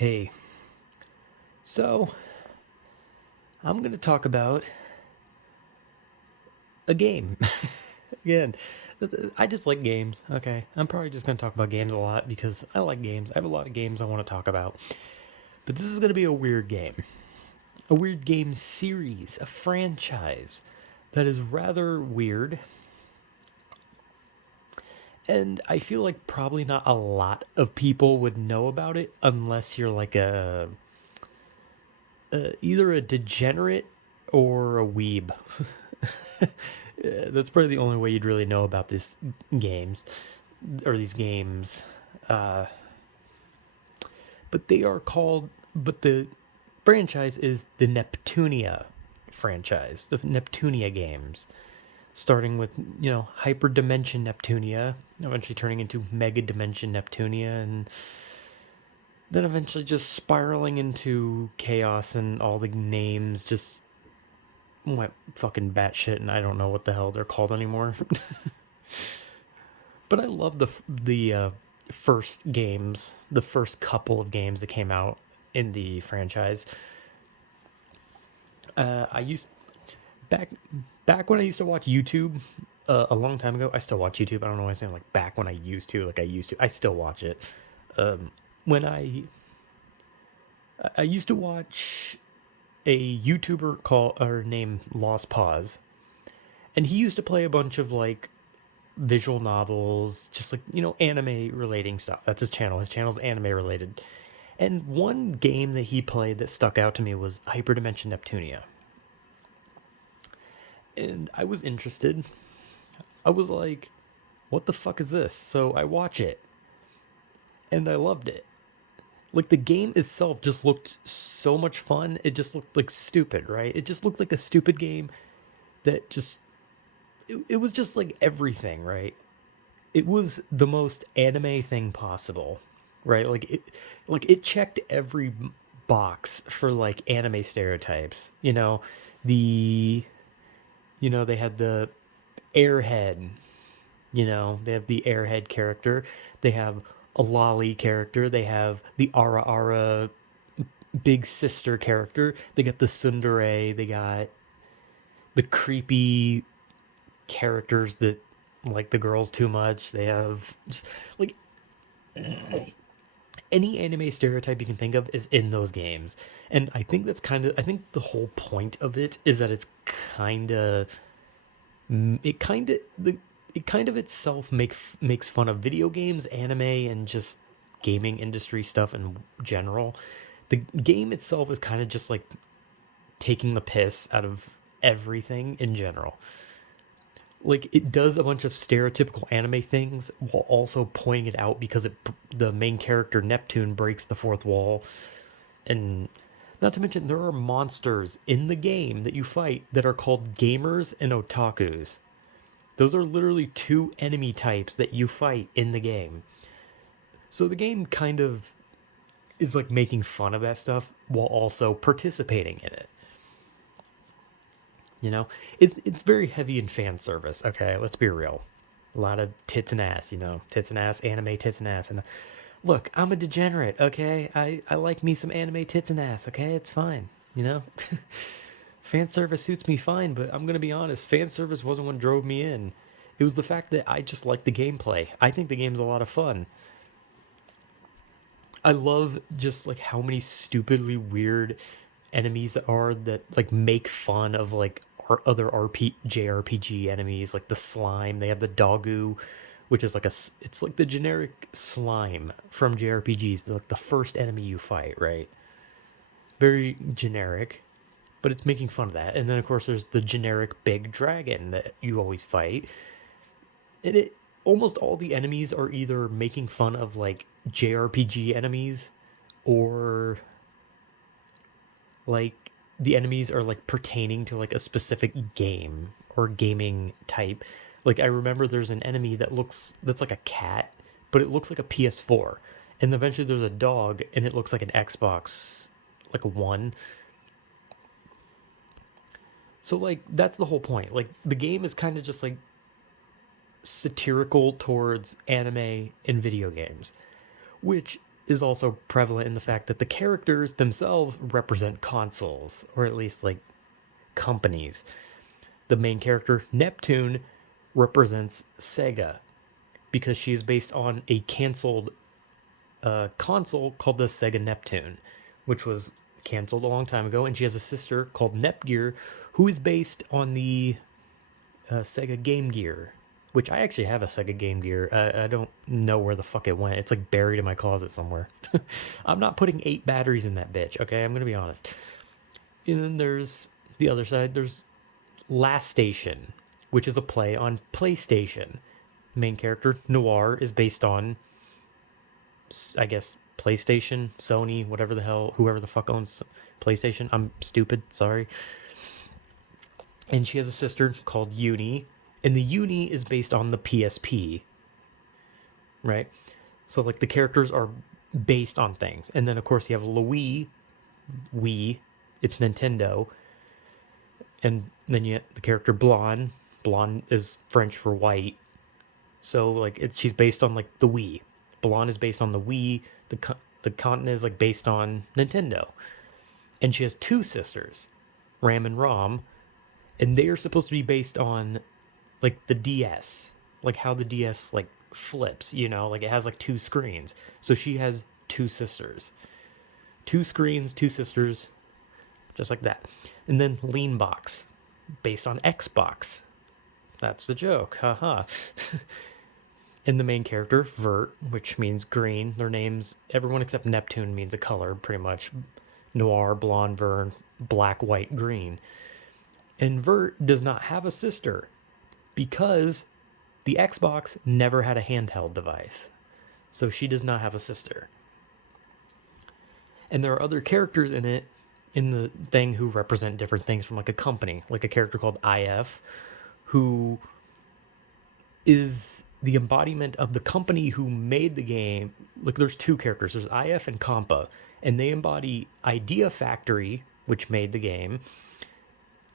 Hey, so I'm going to talk about a game. Again, I just like games, okay? I'm probably just going to talk about games a lot because I like games. I have a lot of games I want to talk about. But this is going to be a weird game. A weird game series, a franchise that is rather weird. And I feel like probably not a lot of people would know about it unless you're like either a degenerate or a weeb. That's probably the only way you'd really know about these games or these games. Uh, but they are called. But the franchise is the Neptunia franchise, the Neptunia games, starting with Hyper Dimension Neptunia, eventually turning into Mega Dimension Neptunia, and then eventually just spiraling into chaos and all the names just went fucking batshit, and I don't know what the hell they're called anymore. But I love the first games, the first couple of games that came out in the franchise. I used back back when I used to watch YouTube a long time ago. I still watch YouTube. I don't know why I'm saying like back when I used to, like I used to. I still watch it. When I used to watch a YouTuber called or named Lost Pause, and he used to play a bunch of like visual novels, just like, anime relating stuff. That's his channel. His channel's anime related. And one game that he played that stuck out to me was Hyperdimension Neptunia. And I was interested. I was like, what the fuck is this? So I watch it. And I loved it. Like the game itself just looked so much fun. It just looked like stupid, right? It just looked like a stupid game that just it was just like everything, right? It was the most anime thing possible, right? Like it checked every box for like anime stereotypes. The they had the airhead. They have the airhead character. They have a lolly character. They have the ara ara big sister character. They got the tsundere. They got the creepy characters that like the girls too much. They have just like any anime stereotype you can think of is in those games. And I think the whole point of it is that kind of it kind of the it kind of itself makes fun of video games, anime, and just gaming industry stuff in general. The game itself is kind of just like taking the piss out of everything in general. Like it does a bunch of stereotypical anime things while also pointing it out because the main character Neptune breaks the fourth wall. And not to mention there are monsters in the game that you fight that are called gamers and otakus. Those are literally two enemy types that you fight in the game. So the game kind of is like making fun of that stuff while also participating in it. You know, it's very heavy in fan service. Okay, let's be real. A lot of tits and ass. Tits and ass, anime tits and ass. And look, I'm a degenerate. Okay, I like me some anime tits and ass. Okay, it's fine. You know, fan service suits me fine. But I'm gonna be honest, fan service wasn't what drove me in. It was the fact that I just like the gameplay. I think the game's a lot of fun. I love just like how many stupidly weird enemies are that like make fun of like other JRPG enemies, like the slime. They have the Dogu, which is it's like the generic slime from JRPGs. They're like the first enemy you fight, right? Very generic, but it's making fun of that. And then of course there's the generic big dragon that you always fight. And it almost all the enemies are either making fun of like JRPG enemies or like the enemies are like pertaining to like a specific game or gaming type. Like I remember there's an enemy that's like a cat, but it looks like a PS4. And eventually there's a dog and it looks like an Xbox like a 1. So like that's the whole point. Like the game is kind of just like satirical towards anime and video games, which is also prevalent in the fact that the characters themselves represent consoles, or at least like companies. The main character, Neptune, represents Sega because she is based on a canceled console called the Sega Neptune, which was canceled a long time ago. And she has a sister called Nepgear, who is based on the Sega Game Gear, which I actually have a Sega Game Gear. I don't know where the fuck it went. It's like buried in my closet somewhere. I'm not putting 8 batteries in that bitch, okay? I'm gonna be honest. And then there's the other side. There's Last Station, which is a play on PlayStation. Main character, Noir, is based on, I guess, PlayStation, Sony, whatever the hell, whoever the fuck owns PlayStation. I'm stupid, sorry. And she has a sister called Uni, and the Uni is based on the PSP, right? So like the characters are based on things. And then of course you have Louis, Wii, it's Nintendo. And then you have the character Blonde. Blonde is French for white. So like she's based on like the Wii. Blonde is based on the Wii. The continent is like based on Nintendo. And she has 2 sisters, Ram and Rom, and they are supposed to be based on like the DS, like how the DS like flips, you know, like it has like 2 screens. So she has 2 sisters, 2 screens, 2 sisters, just like that. And then Lean Box, based on Xbox. That's the joke, haha. And the main character, Vert, which means green. Their names, everyone except Neptune means a color, pretty much. Noir, blonde, vern, black, white, green. And Vert does not have a sister because the Xbox never had a handheld device. So she does not have a sister. And there are other characters in it, in the thing, who represent different things from like a company, like a character called IF, who is the embodiment of the company who made the game. Like there's 2 characters, there's IF and Compa, and they embody Idea Factory, which made the game,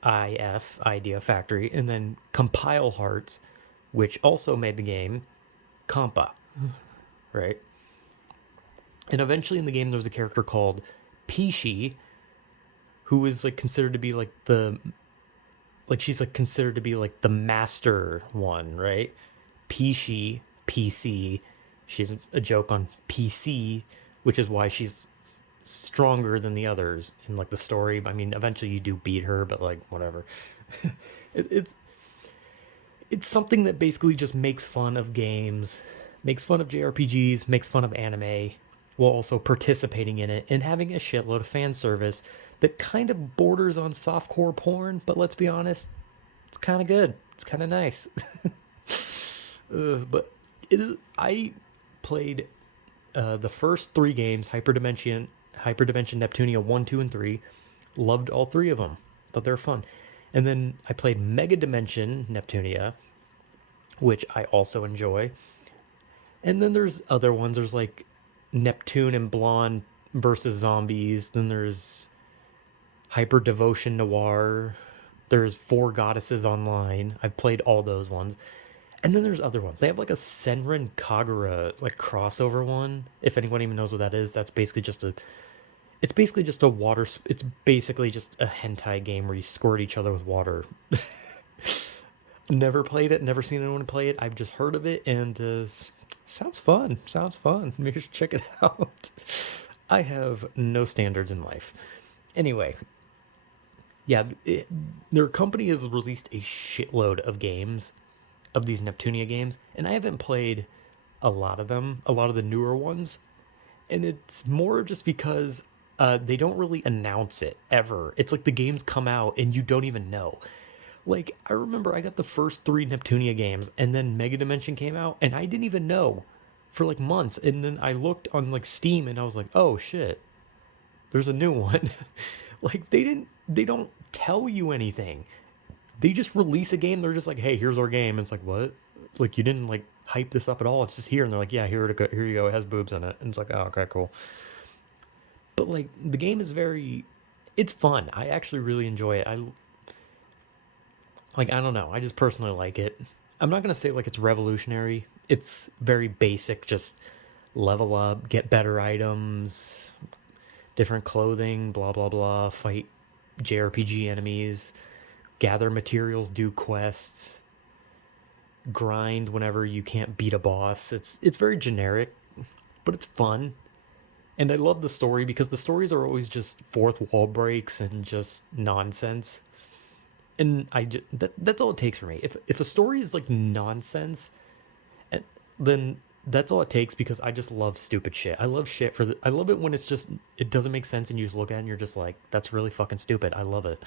IF, Idea Factory, and then Compile Hearts, which also made the game, Compa, right? And eventually in the game, there was a character called Pishi, who is like considered to be like she's like considered to be like the master one, right? Pishi, PC. She's a joke on PC, which is why she's stronger than the others in like the story. I mean, eventually you do beat her, but like whatever. it's something that basically just makes fun of games, makes fun of JRPGs, makes fun of anime, while also participating in it and having a shitload of fan service that kind of borders on softcore porn, but let's be honest, it's kind of good. It's kind of nice. But it is. I played the first 3 games, Hyperdimension, Neptunia 1, 2, and 3. Loved all 3 of them. Thought they were fun. And then I played Mega Dimension Neptunia, which I also enjoy. And then there's other ones. There's like Neptune and Blonde versus Zombies. Then there's Hyper Devotion Noir. There's 4 Goddesses Online. I've played all those ones. And then there's other ones. They have like a Senran Kagura like crossover one. If anyone even knows what that is, that's basically just a it's basically just a water it's basically just a hentai game where you squirt each other with water. Never played it, never seen anyone play it. I've just heard of it, and sounds fun. Sounds fun. Maybe you should check it out. I have no standards in life. Anyway, yeah, their company has released a shitload of games, of these Neptunia games, and I haven't played a lot of them, a lot of the newer ones, and it's more just because they don't really announce it ever. It's like the games come out and you don't even know. Like, I remember I got the first 3 Neptunia games, and then Mega Dimension came out, and I didn't even know for like months. And then I looked on like Steam, and I was like, oh shit, there's a new one. Like, they don't tell you anything. They just release a game. They're just like, hey, here's our game. And it's like, what? Like, you didn't like hype this up at all. It's just here. And they're like, yeah, here you go. It has boobs in it. And it's like, oh, okay, cool. But like, the game is it's fun. I actually really enjoy it. I don't know. I just personally like it. I'm not going to say like it's revolutionary. It's very basic, just level up, get better items, different clothing, blah blah blah, fight JRPG enemies, gather materials, do quests, grind whenever you can't beat a boss. It's very generic, but it's fun. And I love the story because the stories are always just fourth wall breaks and just nonsense. And that's all it takes for me. If a story is like nonsense, then that's all it takes because I just love stupid shit. I love shit I love it when it's just it doesn't make sense and you just look at it and you're just like that's really fucking stupid. I love it.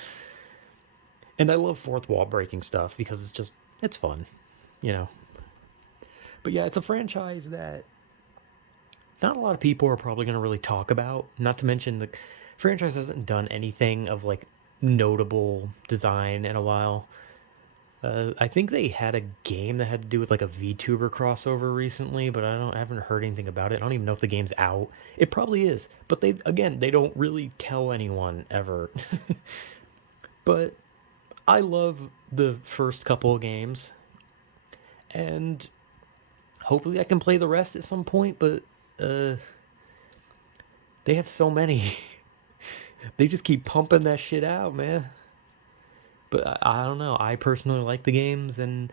And I love fourth wall breaking stuff because it's fun, you know. But yeah, it's a franchise that not a lot of people are probably going to really talk about. Not to mention the franchise hasn't done anything of like notable design in a while. I think they had a game that had to do with like a VTuber crossover recently, but I haven't heard anything about it. I don't even know if the game's out. It probably is, but they don't really tell anyone ever. But I love the first couple of games, and hopefully I can play the rest at some point. But they have so many. They just keep pumping that shit out, man. But I don't know. I personally like the games, and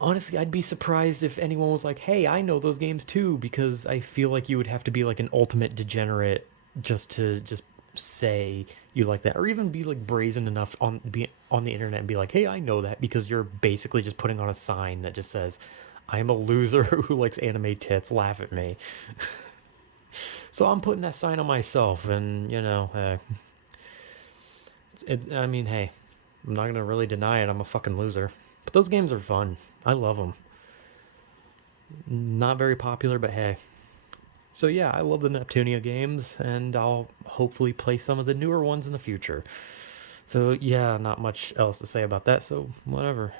honestly, I'd be surprised if anyone was like, "Hey, I know those games too," because I feel like you would have to be like an ultimate degenerate just to just say you like that, or even be like brazen enough on the internet and be like, "Hey, I know that," because you're basically just putting on a sign that just says, "I'm a loser who likes anime tits. Laugh at me." So I'm putting that sign on myself, and I mean, hey, I'm not gonna really deny it. I'm a fucking loser. But those games are fun. I love them. Not very popular, but hey. So yeah, I love the Neptunia games, and I'll hopefully play some of the newer ones in the future. So yeah, not much else to say about that. So whatever.